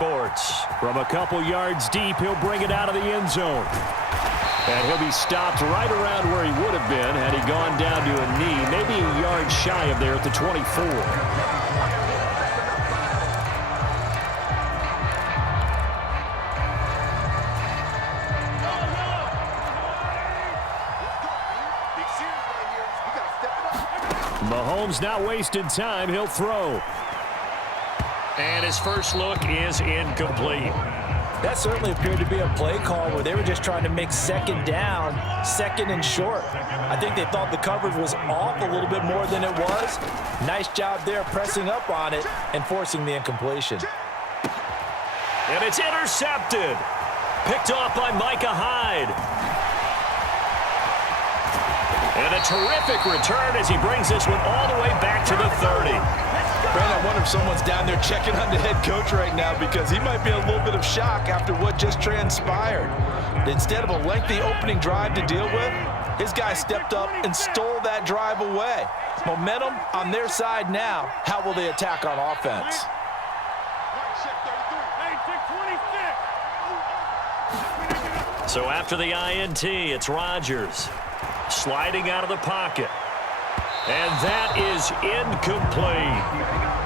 Sports. From a couple yards deep, he'll bring it out of the end zone. And he'll be stopped right around where he would have been had he gone down to a knee, maybe a yard shy of there at the 24. Mahomes not wasting time. He'll throw. And his first look is incomplete. That certainly appeared to be a play call where they were just trying to make second down, second and short. I think they thought the coverage was off a little bit more than it was. Nice job there pressing up on it and forcing the incompletion. And it's intercepted. Picked off by Micah Hyde. And a terrific return as he brings this one all the way back to the 30. Brandon, I wonder if someone's down there checking on the head coach right now because he might be in a little bit of shock after what just transpired. Instead of a lengthy opening drive to deal with, his guy stepped up and stole that drive away. Momentum on their side now. How will they attack on offense? So after the INT, it's Rodgers sliding out of the pocket. And that is incomplete.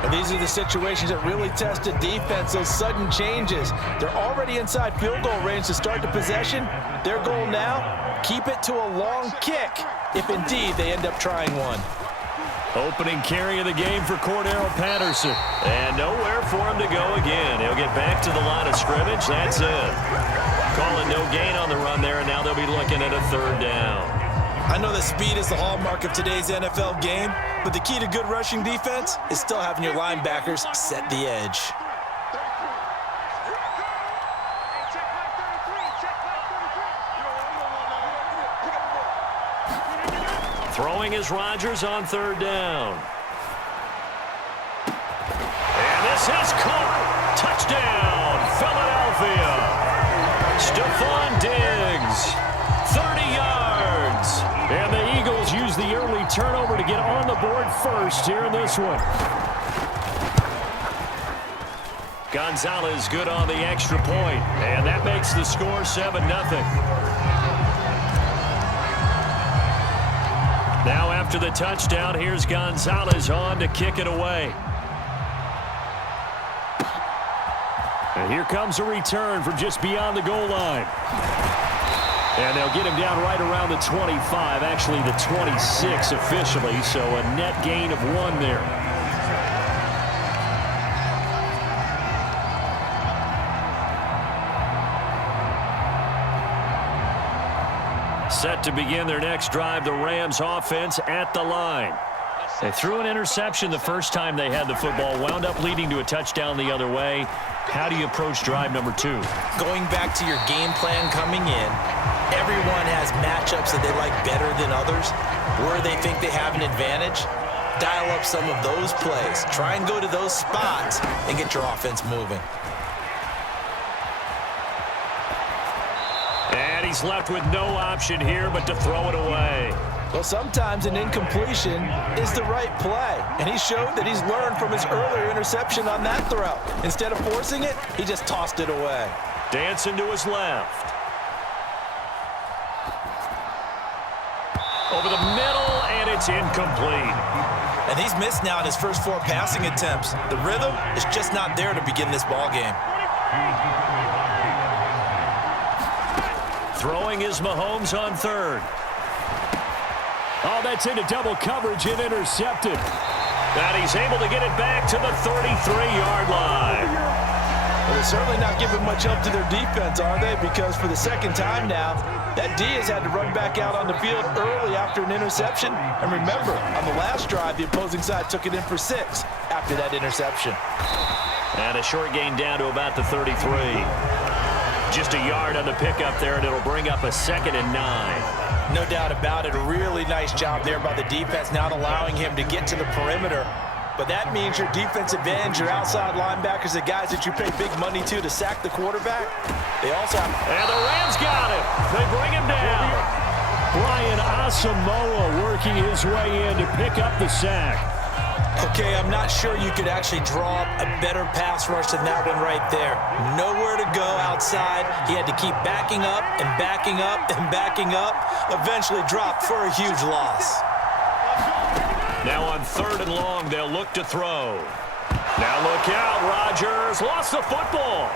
And these are the situations that really test a defense, those sudden changes. They're already inside field goal range to start the possession. Their goal now, keep it to a long kick, if indeed they end up trying one. Opening carry of the game for Cordero Patterson. And nowhere for him to go again. He'll get back to the line of scrimmage. That's it. Calling no gain on the run there, and now they'll be looking at a third down. I know that speed is the hallmark of today's NFL game, but the key to good rushing defense is still having your linebackers set the edge. Throwing is Rodgers on third down. And this is caught. Touchdown, Philadelphia. Stephon Diggs, 30 yards. And the Eagles use the early turnover to get on the board first here in this one. Gonzalez good on the extra point, and that makes the score 7-0. Now after the touchdown, here's Gonzalez on to kick it away. And here comes a return from just beyond the goal line. And they'll get him down right around the 25, actually the 26 officially, so a net gain of 1 there. Set to begin their next drive, the Rams offense at the line. They threw an interception the first time they had the football, wound up leading to a touchdown the other way. How do you approach drive number 2? Going back to your game plan coming in, everyone has matchups that they like better than others, where they think they have an advantage. Dial up some of those plays. Try and go to those spots and get your offense moving. And he's left with no option here but to throw it away. Well, sometimes an incompletion is the right play, and he showed that he's learned from his earlier interception on that throw. Instead of forcing it, he just tossed it away. Dancing to his left. Over the middle, and it's incomplete. And he's missed now in his first 4 passing attempts. The rhythm is just not there to begin this ball game. Throwing is Mahomes on third. Oh, that's into double coverage and intercepted. And he's able to get it back to the 33-yard line. Well, they're certainly not giving much help to their defense, are they? Because for the second time now, that D has had to run back out on the field early after an interception. And remember, on the last drive, the opposing side took it in for 6 after that interception. And a short gain down to about the 33. Just a yard on the pickup there, and it'll bring up a 2nd and 9. No doubt about it. A really nice job there by the defense, not allowing him to get to the perimeter. But that means your defensive ends, your outside linebackers, the guys that you pay big money to sack the quarterback, they also have... And the Rams got him. They bring him down. Brian Asamoah working his way in to pick up the sack. Okay, I'm not sure you could actually draw up a better pass rush than that one right there. Nowhere to go outside. He had to keep backing up and backing up and backing up. Eventually dropped for a huge loss. Now on 3rd and long, they'll look to throw. Now look out, Rodgers lost the football.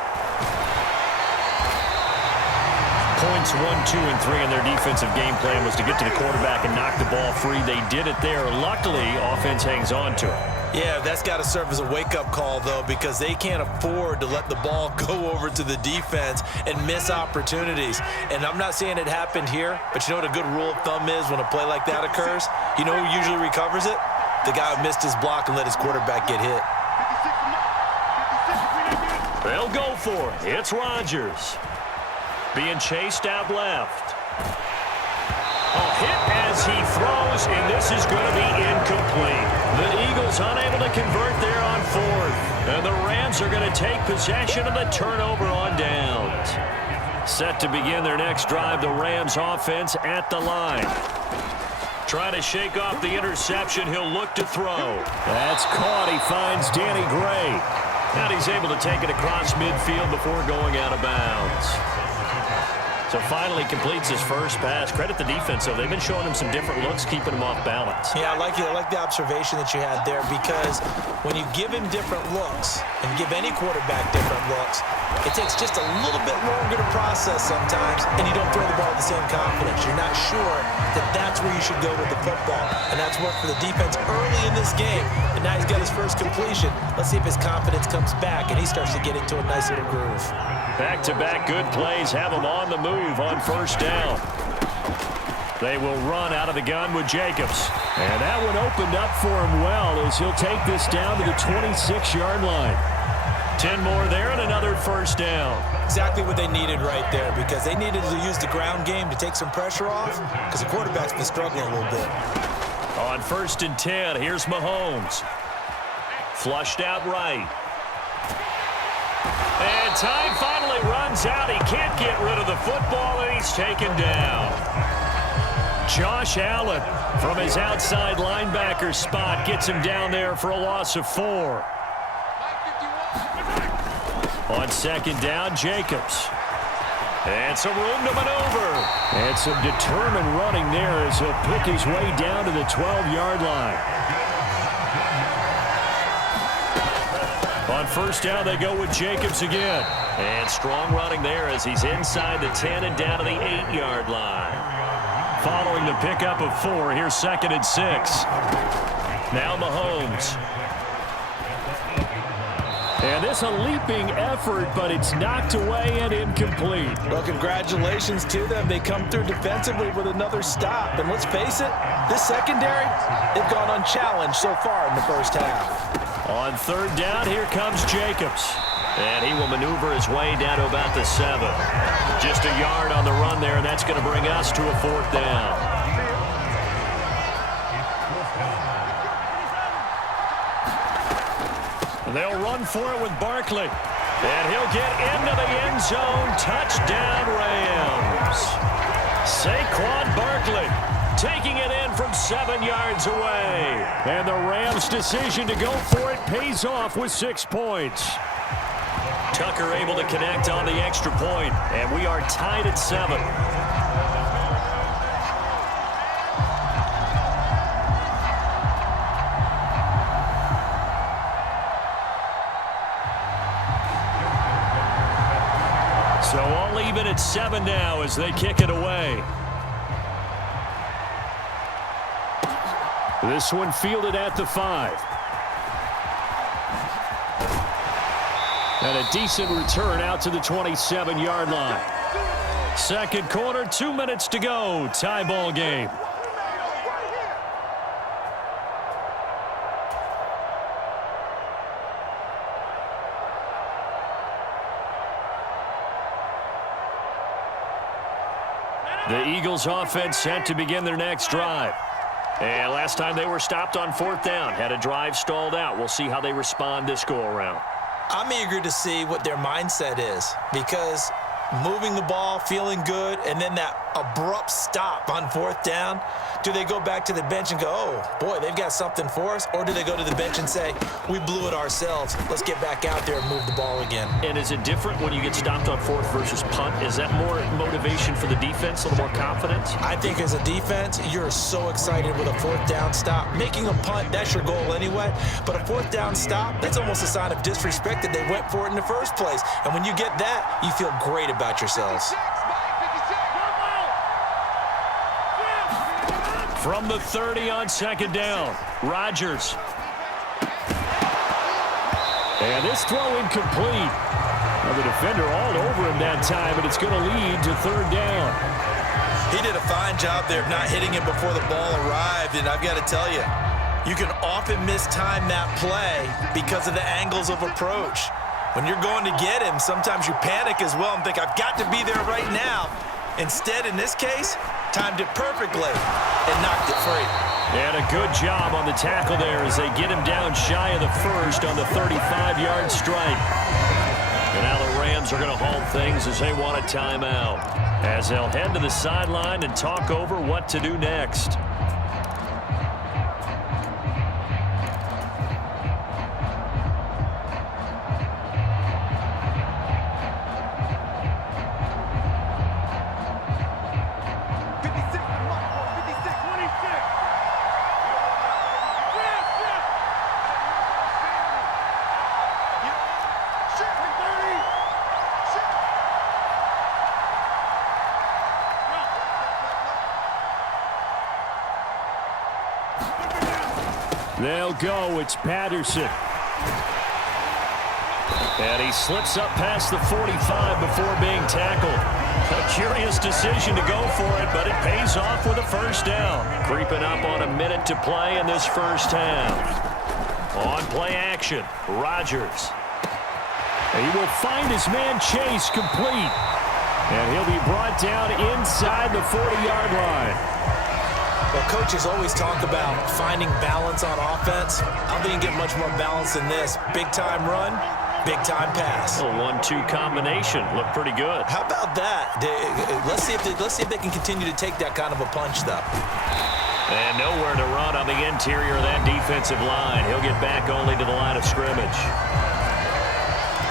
Points 1, 2, and 3 in their defensive game plan was to get to the quarterback and knock the ball free. They did it there. Luckily, offense hangs on to it. Yeah, that's got to serve as a wake-up call, though, because they can't afford to let the ball go over to the defense and miss opportunities. And I'm not saying it happened here, but you know what a good rule of thumb is when a play like that occurs? You know who usually recovers it? The guy who missed his block and let his quarterback get hit. They'll go for it. It's Rodgers. Being chased out left. A hit as he throws, and this is going to be incomplete. The Eagles unable to convert there on 4th. And the Rams are going to take possession of the turnover on downs. Set to begin their next drive, the Rams offense at the line. Trying to shake off the interception, he'll look to throw. That's caught. He finds Danny Gray. And he's able to take it across midfield before going out of bounds. So finally completes his first pass. Credit the defense, though. They've been showing him some different looks, keeping him off balance. Yeah, I like the observation that you had there, because when you give him different looks and give any quarterback different looks, it takes just a little bit longer to process sometimes, and you don't throw the ball with the same confidence. You're not sure that that's where you should go with the football, and that's worked for the defense early in this game, and now he's got his first completion. Let's see if his confidence comes back and he starts to get into a nice little groove. Back-to-back good plays have him on the move on 1st down. They will run out of the gun with Jacobs. And that one opened up for him well as he'll take this down to the 26-yard line. 10 more there and another 1st down. Exactly what they needed right there, because they needed to use the ground game to take some pressure off, because the quarterback's been struggling a little bit. On 1st and 10, here's Mahomes. Flushed out right. And time finally runs out. He can't get rid of the football, and he's taken down. Josh Allen from his outside linebacker spot gets him down there for a loss of 4. On 2nd down, Jacobs. And some room to maneuver. And some determined running there as he'll pick his way down to the 12-yard line. On 1st down, they go with Jacobs again. And strong running there as he's inside the 10 and down to the 8-yard line. Following the pickup of 4, here's 2nd and 6. Now Mahomes. And this a leaping effort, but it's knocked away and incomplete. Well, congratulations to them. They come through defensively with another stop. And let's face it, this secondary, they've gone unchallenged so far in the first half. On 3rd down, here comes Jacobs. And he will maneuver his way down to about the 7. Just a yard on the run there, and that's going to bring us to a 4th down. They'll run for it with Barkley. And he'll get into the end zone. Touchdown, Rams. Saquon Barkley taking it in from 7 yards away. And the Rams' decision to go for it pays off with 6 points. Tucker able to connect on the extra point, and we are tied at 7. So all even at 7 now as they kick it away. This one fielded at the 5. And a decent return out to the 27-yard line. 2nd quarter, 2 minutes to go. Tie ball game. The Eagles offense set to begin their next drive. And last time they were stopped on 4th down, had a drive stalled out. We'll see how they respond this go-around. I'm eager to see what their mindset is, because moving the ball, feeling good, and then that abrupt stop on 4th down? Do they go back to the bench and go, oh, boy, they've got something for us? Or do they go to the bench and say, we blew it ourselves. Let's get back out there and move the ball again. And is it different when you get stopped on 4th versus punt? Is that more motivation for the defense, a little more confidence? I think as a defense, you're so excited with a 4th down stop. Making a punt, that's your goal anyway. But a 4th down stop, that's almost a sign of disrespect that they went for it in the first place. And when you get that, you feel great about yourselves. From the 30 on 2nd down, Rodgers. And this throw incomplete. Well, the defender all over him that time, and it's going to lead to 3rd down. He did a fine job there of not hitting him before the ball arrived, and I've got to tell you, you can often mistime that play because of the angles of approach. When you're going to get him, sometimes you panic as well and think, I've got to be there right now. Instead, in this case, timed it perfectly and knocked it free. And a good job on the tackle there as they get him down shy of the first on the 35-yard strike. And now the Rams are going to halt things as they want a timeout, as they'll head to the sideline and talk over what to do next. They'll go. It's Patterson. And he slips up past the 45 before being tackled. A curious decision to go for it, but it pays off with a 1st down. Creeping up on a minute to play in this first half. On play action, Rodgers. He will find his man Chase complete. And he'll be brought down inside the 40-yard line. Well, coaches always talk about finding balance on offense. I don't think you can get much more balance than this. Big-time run, big-time pass. A 1-2 combination. Looked pretty good. How about that? Let's see if they can continue to take that kind of a punch, though. And nowhere to run on the interior of that defensive line. He'll get back only to the line of scrimmage.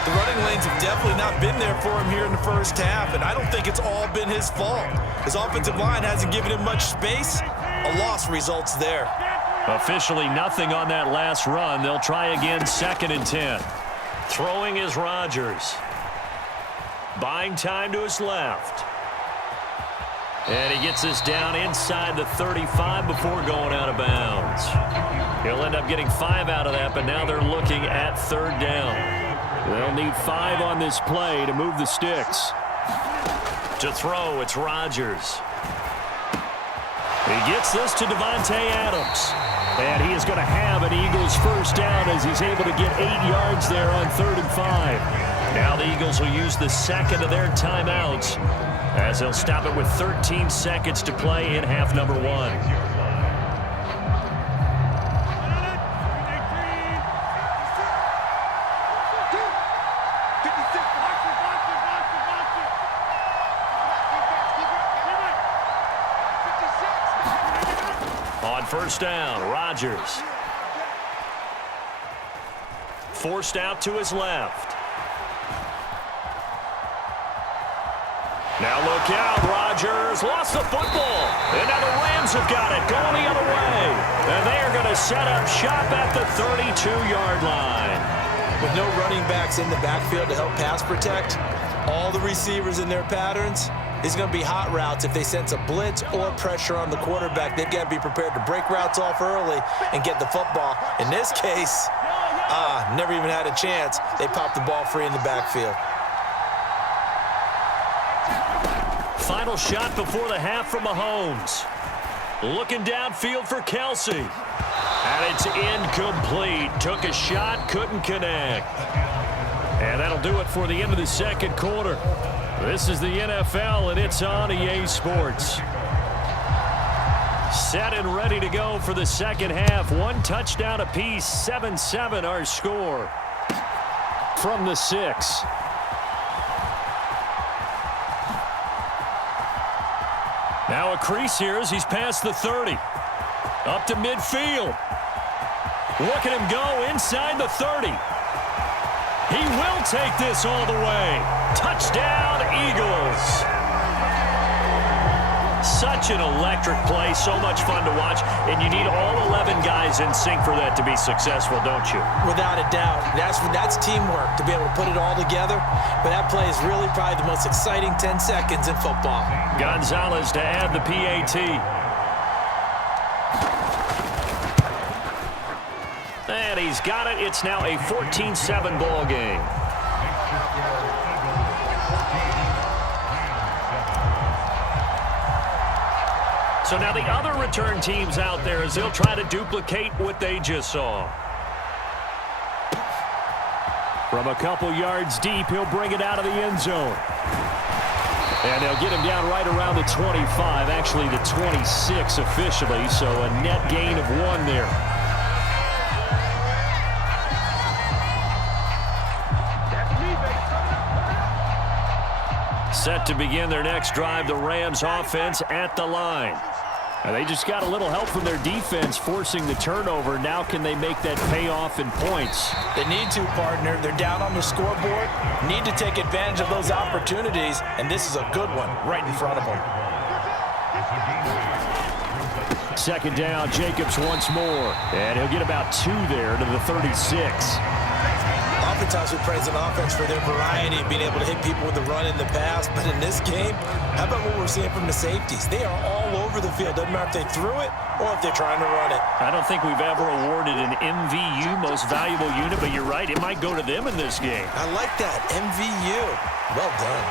The running lanes have definitely not been there for him here in the first half, and I don't think it's all been his fault. His offensive line hasn't given him much space. A loss results there. Officially nothing on that last run. They'll try again 2nd and 10. Throwing is Rodgers. Buying time to his left. And he gets this down inside the 35 before going out of bounds. He'll end up getting 5 out of that, but now they're looking at 3rd down. They'll need 5 on this play to move the sticks. To throw, it's Rodgers. He gets this to Devontae Adams. And he is going to have an Eagles 1st down as he's able to get 8 yards there on 3rd and 5. Now the Eagles will use the 2nd of their timeouts as they'll stop it with 13 seconds to play in half number 1. On 1st down, Rodgers. Forced out to his left. Now look out, Rodgers lost the football. And now the Rams have got it, going the other way. And they are going to set up shop at the 32-yard line. With no running backs in the backfield to help pass protect, all the receivers in their patterns, it's going to be hot routes. If they sense a blitz or pressure on the quarterback, they've got to be prepared to break routes off early and get the football. In this case, never even had a chance. They popped the ball free in the backfield. Final shot before the half from Mahomes. Looking downfield for Kelsey. And it's incomplete. Took a shot, couldn't connect. And that'll do it for the end of the 2nd quarter. This is the NFL, and it's on EA Sports. Set and ready to go for the 2nd half. 1 touchdown apiece, 7-7 our score. From the 6. Now a crease here as he's past the 30. Up to midfield. Look at him go inside the 30. He will take this all the way. Touchdown, Eagles. Such an electric play, so much fun to watch, and you need all 11 guys in sync for that to be successful, don't you? Without a doubt. That's teamwork to be able to put it all together, but that play is really probably the most exciting 10 seconds in football. Gonzalez to add the PAT. And he's got it. It's now a 14-7 ball game. So now the other return teams out there as they'll try to duplicate what they just saw. From a couple yards deep, he'll bring it out of the end zone. And they'll get him down right around the 25, actually the 26 officially, so a net gain of 1 there. Set to begin their next drive, the Rams offense at the line. And they just got a little help from their defense forcing the turnover. Now can they make that pay off in points? They need to, partner. They're down on the scoreboard. Need to take advantage of those opportunities, and this is a good one right in front of them. Second down, Jacobs once more. And he'll get about 2 there to the 36. Oftentimes we praise an offense for their variety of being able to hit people with the run in the pass, but in this game, how about what we're seeing from the safeties? They are all over the field. Doesn't matter if they threw it or if they're trying to run it. I don't think we've ever awarded an MVU, most valuable unit, but you're right, it might go to them in this game. I like that, MVU. Well done.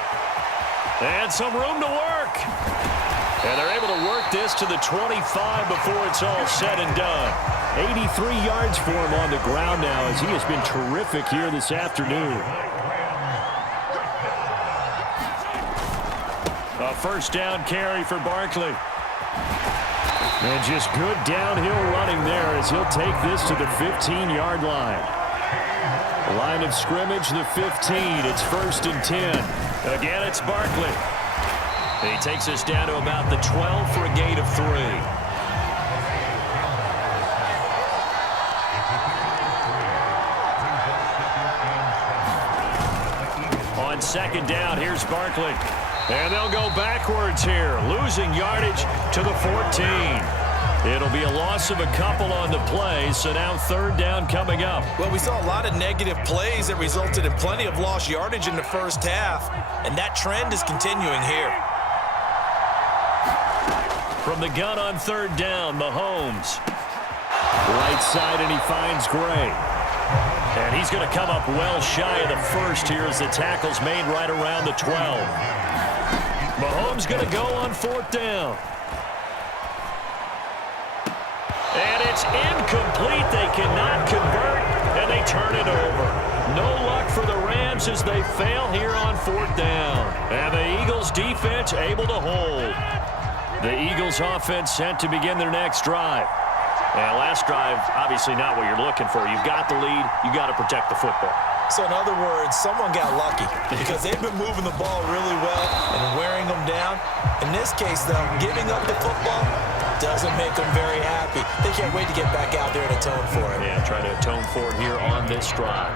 And some room to work. And they're able to work this to the 25 before it's all said and done. 83 yards for him on the ground now as he has been terrific here this afternoon. A first down carry for Barkley. And just good downhill running there as he'll take this to the 15-yard line. Line of scrimmage, the 15. It's 1st and 10. Again, it's Barkley. He takes us down to about the 12 for a gain of 3. On second down, here's Barkley. And they'll go backwards here, losing yardage to the 14. It'll be a loss of a couple on the play, so now 3rd down coming up. Well, we saw a lot of negative plays that resulted in plenty of lost yardage in the first half, and that trend is continuing here. From the gun on 3rd down, Mahomes. Right side, and he finds Gray. And he's going to come up well shy of the first here as the tackle's made right around the 12. Mahomes going to go on 4th down. And it's incomplete. They cannot convert, and they turn it over. No luck for the Rams as they fail here on 4th down. And the Eagles defense able to hold. The Eagles offense sent to begin their next drive. And last drive, obviously not what you're looking for. You've got the lead. You've got to protect the football. So in other words, someone got lucky because they've been moving the ball really well and wearing them down. In this case, though, giving up the football doesn't make them very happy. They can't wait to get back out there and atone for it. Yeah, try to atone for it here on this drive.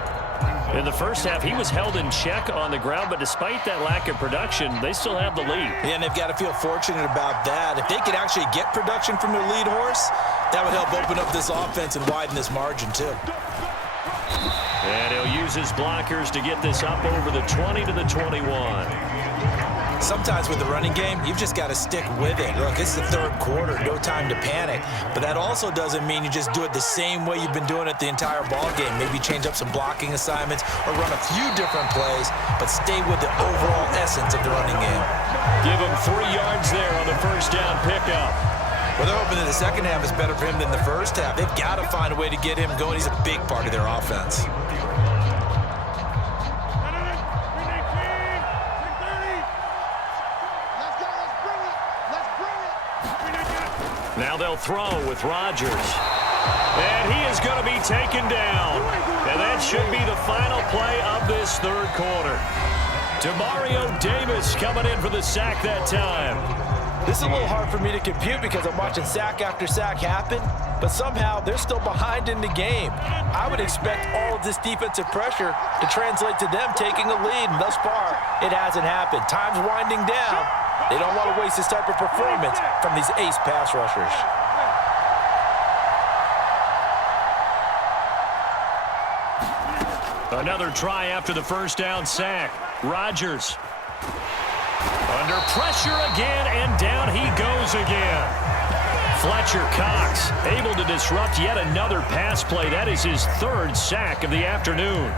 In the first half, he was held in check on the ground, but despite that lack of production, they still have the lead. Yeah, and they've got to feel fortunate about that. If they could actually get production from their lead horse, that would help open up this offense and widen this margin, too. And he'll use his blockers to get this up over the 20 to the 21. Sometimes with the running game, you've just got to stick with it. Look, it's the 3rd quarter, no time to panic. But that also doesn't mean you just do it the same way you've been doing it the entire ball game. Maybe change up some blocking assignments or run a few different plays, but stay with the overall essence of the running game. Give him 3 yards there on the first down pickup. Well, they're hoping that the second half is better for him than the first half. They've got to find a way to get him going. He's a big part of their offense. Now they'll throw with Rodgers. And he is going to be taken down. And that should be the final play of this 3rd quarter. Demario Davis coming in for the sack that time. This is a little hard for me to compute because I'm watching sack after sack happen, but somehow they're still behind in the game. I would expect all of this defensive pressure to translate to them taking a lead, and thus far, it hasn't happened. Time's winding down. They don't want to waste this type of performance from these ace pass rushers. Another try after the first down sack. Rodgers under pressure again, and down he goes again. Fletcher Cox able to disrupt yet another pass play. That is his third sack of the afternoon.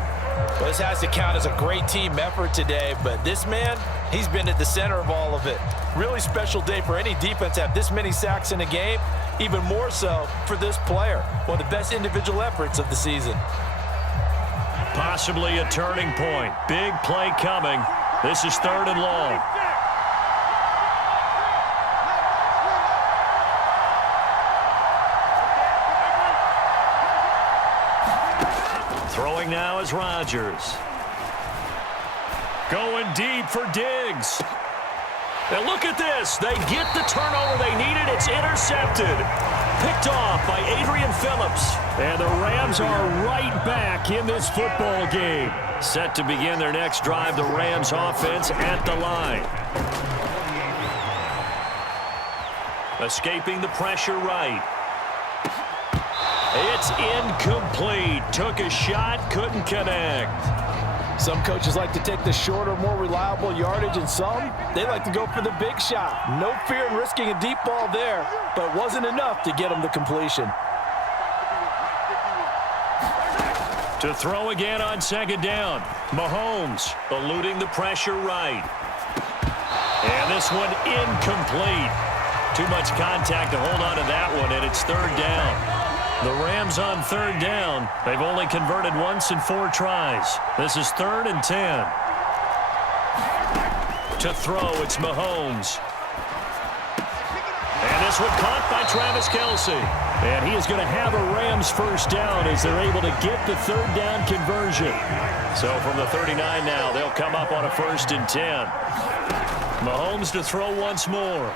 Well, this has to count as a great team effort today, but this man, he's been at the center of all of it. Really special day for any defense to have this many sacks in a game, even more so for this player. One of the best individual efforts of the season. Possibly a turning point. Big play coming. This is 3rd and long. Throwing now is Rodgers. Going deep for Diggs. And look at this. They get the turnover they needed. It's intercepted. Picked off by Adrian Phillips. And the Rams are right back in this football game. Set to begin their next drive, the Rams offense at the line. Escaping the pressure right. It's incomplete. Took a shot, couldn't connect. Some coaches like to take the shorter, more reliable yardage, and some, they like to go for the big shot. No fear in risking a deep ball there, but it wasn't enough to get them the completion. To throw again on 2nd down. Mahomes eluding the pressure right. And this one incomplete. Too much contact to hold on to that one, and it's 3rd down. The Rams on 3rd down. They've only converted once in 4 tries. This is 3rd and 10. To throw, it's Mahomes. And this one caught by Travis Kelce. And he is going to have a Rams first down as they're able to get the 3rd down conversion. So from the 39 now, they'll come up on a 1st and 10. Mahomes to throw once more.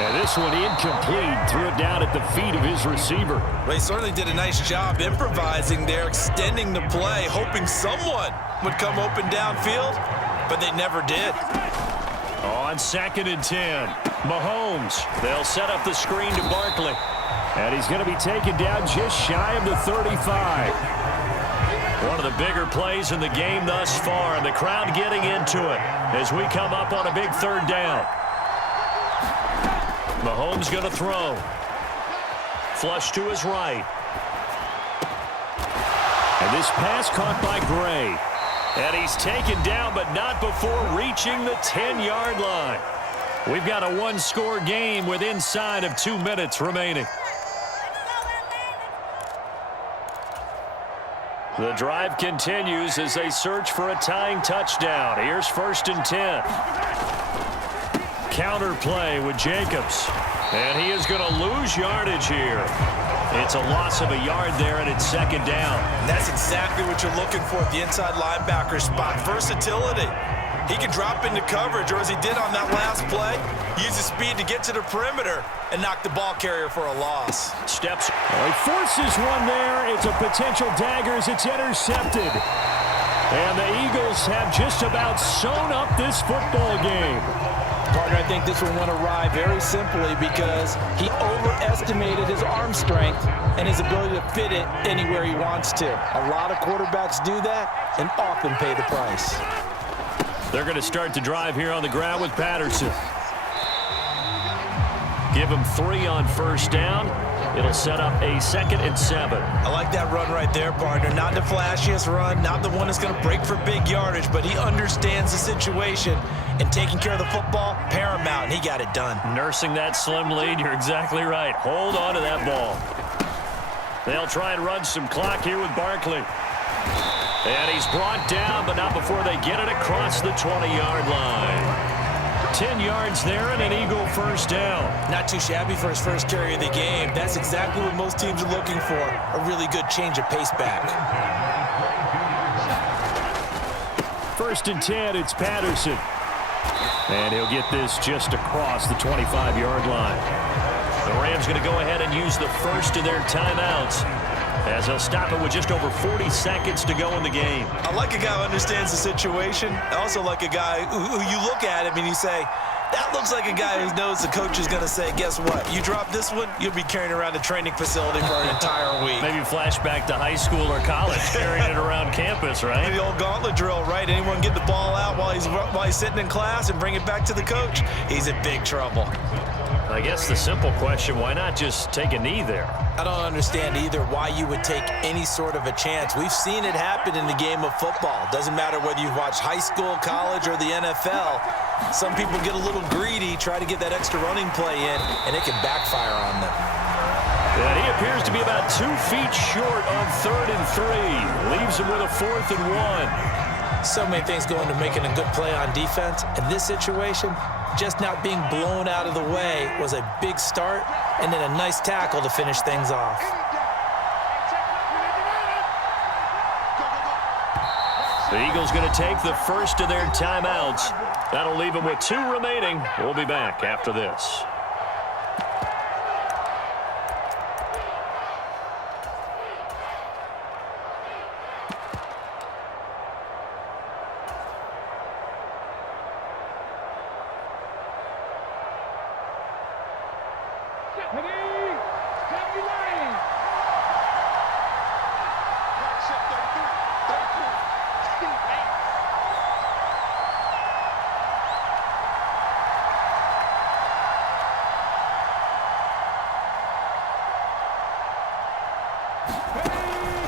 And this one incomplete. Threw it down at the feet of his receiver. Well, he certainly did a nice job improvising there, extending the play, hoping someone would come open downfield, but they never did. On 2nd and 10, Mahomes. They'll set up the screen to Barkley. And he's going to be taken down just shy of the 35. One of the bigger plays in the game thus far, and the crowd getting into it as we come up on a big 3rd down. Mahomes going to throw. Flush to his right. And this pass caught by Gray. And he's taken down, but not before reaching the 10-yard line. We've got a one-score game with inside of 2 minutes remaining. The drive continues as they search for a tying touchdown. Here's 1st and 10. Counter play with Jacobs. And he is going to lose yardage here. It's a loss of a yard there, and it's 2nd down. That's exactly what you're looking for at the inside linebacker spot. Versatility. He can drop into coverage, or as he did on that last play, use his speed to get to the perimeter and knock the ball carrier for a loss. Steps. He forces one there. It's a potential dagger as it's intercepted. And the Eagles have just about sewn up this football game. Partner, I think this one went awry very simply because he overestimated his arm strength and his ability to fit it anywhere he wants to. A lot of quarterbacks do that and often pay the price. They're going to start the drive here on the ground with Patterson. Give him 3 on 1st down. It'll set up a 2nd and 7. I like that run right there, partner. Not the flashiest run, not the one that's going to break for big yardage, but he understands the situation, and taking care of the football, paramount, and he got it done. Nursing that slim lead, you're exactly right. Hold on to that ball. They'll try and run some clock here with Barkley. And he's brought down, but not before they get it across the 20-yard line. 10 yards there and an Eagle first down. Not too shabby for his first carry of the game. That's exactly what most teams are looking for, a really good change of pace back. 1st and 10, it's Patterson. And he'll get this just across the 25-yard line. The Rams going to go ahead and use the first of their timeouts, as they'll stop it with just over 40 seconds to go in the game. I like a guy who understands the situation. I also like a guy who you look at him and you say, that looks like a guy who knows the coach is going to say, guess what? You drop this one, you'll be carrying around a training facility for an entire week. Maybe flashback to high school or college, carrying it around campus, right? The old gauntlet drill, right? Anyone get the ball out while he's sitting in class and bring it back to the coach? He's in big trouble. I guess the simple question, why not just take a knee there? I don't understand either why you would take any sort of a chance. We've seen it happen in the game of football. Doesn't matter whether you've watched high school, college, or the NFL. Some people get a little greedy, try to get that extra running play in, and it can backfire on them. And he appears to be about 2 feet short on 3rd and 3. Leaves him with a 4th and 1. So many things go into making a good play on defense. In this situation, just not being blown out of the way was a big start, and then a nice tackle to finish things off. The Eagles going to take the first of their timeouts. That'll leave them with 2 remaining. We'll be back after this.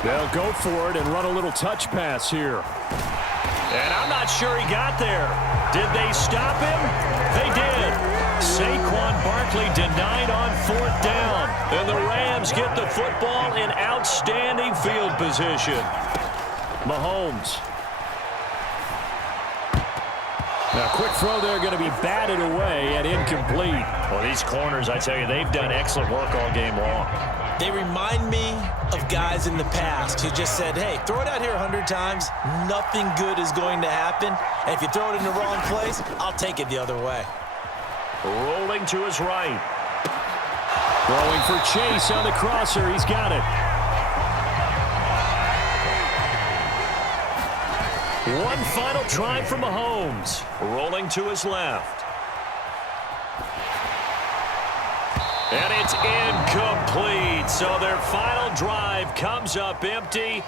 They'll go for it and run a little touch pass here. And I'm not sure he got there. Did they stop him? They did. Saquon Barkley denied on 4th down. And the Rams get the football in outstanding field position. Mahomes. Now, quick throw there, going to be batted away and incomplete. Well, these corners, I tell you, they've done excellent work all game long. They remind me of guys in the past who just said, hey, throw it out here 100 times. Nothing good is going to happen. And if you throw it in the wrong place, I'll take it the other way. Rolling to his right. Throwing for Chase on the crosser. He's got it. One final drive from Mahomes. Rolling to his left. And it's incomplete. So their final drive comes up empty.